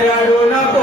ಶರಣುನ ಪೋ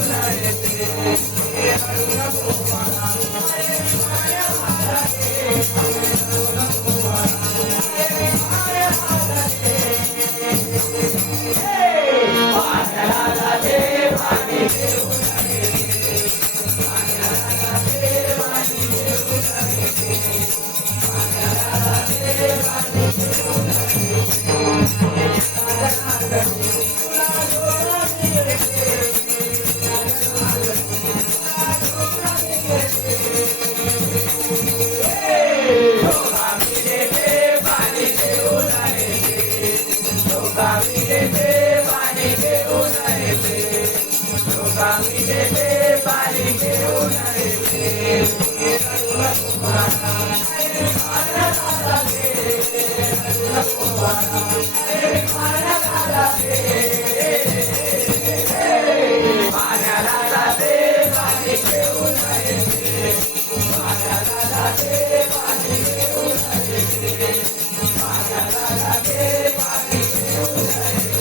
Thank you.